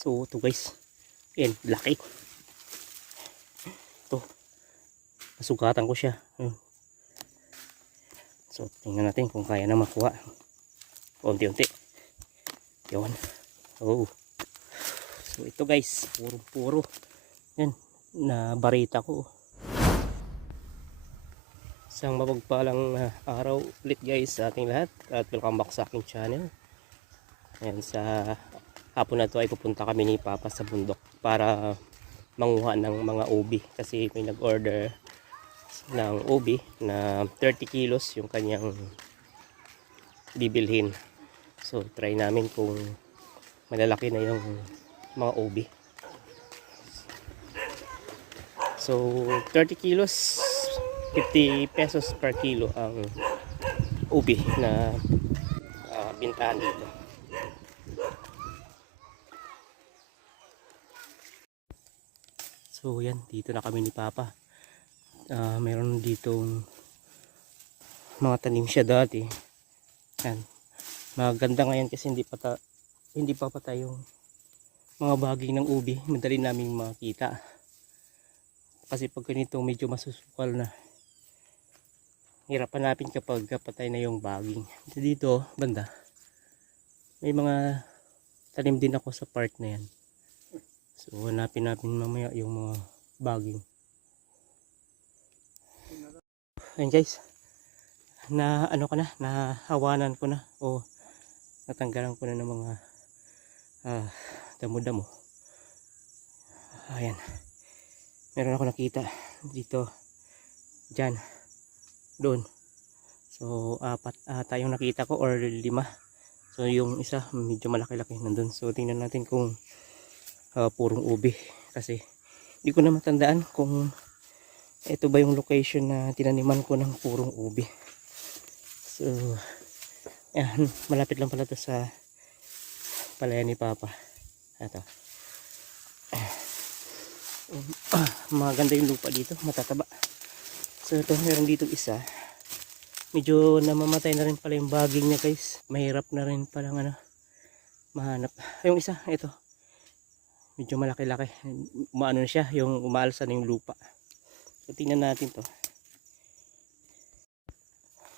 So ito guys, yan, laki. Ito, nasugatan ko siya. So tingnan natin kung kaya na makuha. Unti-unti. Yun. Oh. So ito guys, puro-puro. Yan, na barita ko. Isang mapagpalang araw ulit guys sa ating lahat. At welcome back sa aking channel. Yan, sa hapon na to ay pupunta kami ni Papa sa bundok para manguha ng mga ubi. Kasi may nag-order ng ubi na 30 kilos yung kanyang bibilhin. So try namin kung malalaki na yung mga ubi. So 30 kilos, 50 pesos per kilo ang ubi na bintahan dito. So yan, dito na kami ni Papa. Meron ditong mga tanim siya dati. Yan. Maganda ngayon kasi hindi pa patay yung mga baging ng ubi. Madali naming makita. Kasi pag ganito medyo masusukal na. Hirap hanapin kapag patay na yung baging. Dito banda may mga tanim din ako sa part na yan. So hanapin natin mamaya yung mga baging. Ayan guys, na ano ko na, nahawanan ko na o natanggalan ko na ng mga damo-damo. Ayan, meron ako nakita dito, dyan, doon. So apat tayong nakita ko or 5. So yung isa medyo malaki-laki nandun. So tingnan natin kung purong ubi. Kasi hindi ko na matandaan kung ito ba yung location na tinaniman ko ng purong ubi. So yan, malapit lang pala to sa palayan ni Papa. Ito. Maganda yung lupa dito, matataba. So ito, meron dito isa. Medyo namamatay na rin pala yung baging niya guys. Mahirap na rin palang mahanap. Yung isa, ito. Medyo malaki-laki. Umaano na siya, yung umaalsa na yung lupa. So tingnan natin to.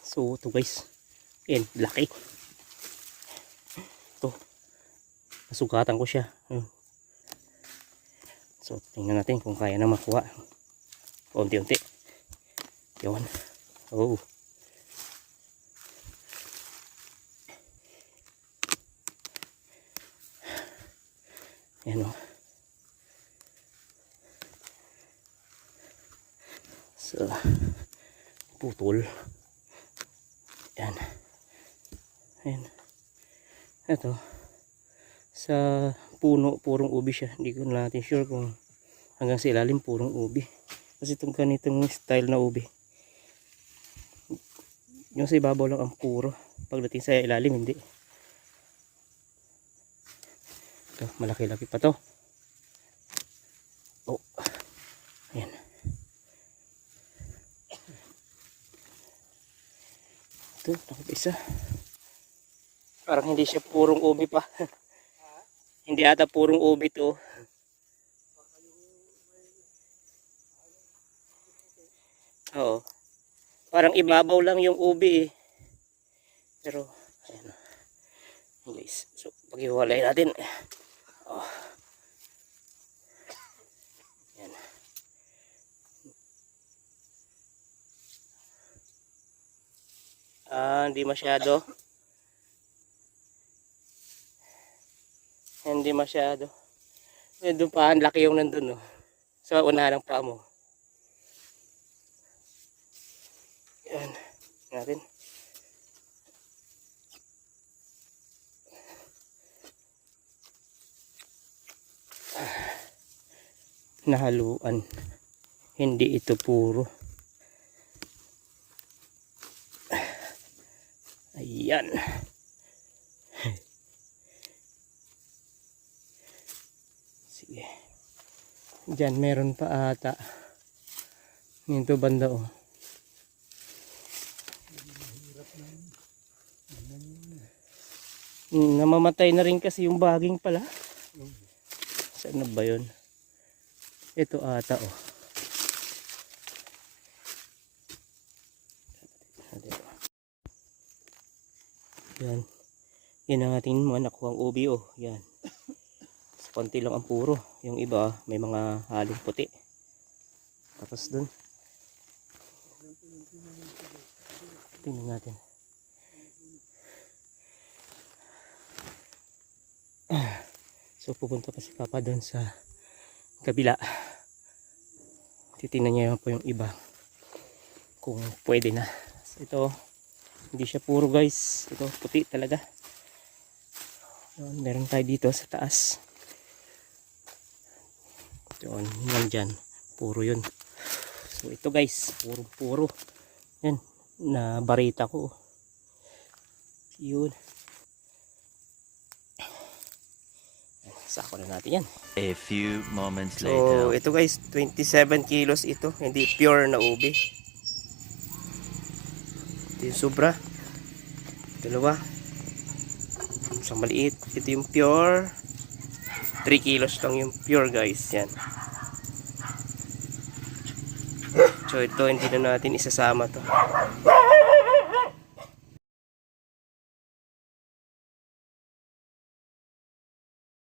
So ito guys. Yan, laki. Ito. Nasugatan ko siya. So tingnan natin kung kaya na makuha. Unti-unti. Yun. Oh. Yan o. So, putol. Yan. Yan. Ito. Sa puno, purong ubi siya. Hindi ko natin sure kung hanggang sa ilalim purong ubi. Kasi itong ganitong style na ubi. Yung sa ibabaw lang ang puro. Pagdating sa ilalim, hindi. Ito, malaki-laki pa to. Oh. Ayan. Ito, nakapisa. Parang hindi siya purong ubi pa. Hindi ata purong ubi to. Oo. Parang ibabaw lang yung ubi eh. Pero, ayan. Guys, so pag-iwalay natin. Oh. Ayan. Hindi masyado. Hindi masyado. Doon pa, ang laki yung nandun, no? Sa unahan ng paa mo. Yan. Natin. Nahaluan. Hindi ito puro. Ayan. Sige. Diyan meron pa ata. Nito banda oh. Namamatay na rin kasi yung baging pala. Saan na ba yun? Ito ata oh. Yan. Yan ang ating mga nakuhang ubi oh. Yan. Konti lang ang puro. Yung iba may mga halong puti. Tapos dun. Tingnan natin. So pupunta pa si Papa dun sa kabila. Titingnan niya po yung iba. Kung pwede na. So, ito hindi siya puro guys. Ito puti talaga. Meron tayo dito sa taas. Yun, nandyan. Puro yun. So ito guys, puro. Yan, na barita ko. Yun. Sako na natin yan. A few moments So later. ito guys, 27 kilos ito. Hindi pure na ubi. Ito yung sobra. Dalawa. Isang maliit. Ito yung pure. 3 kilos lang yung pure guys. Yan. So ito hindi na natin isasama to.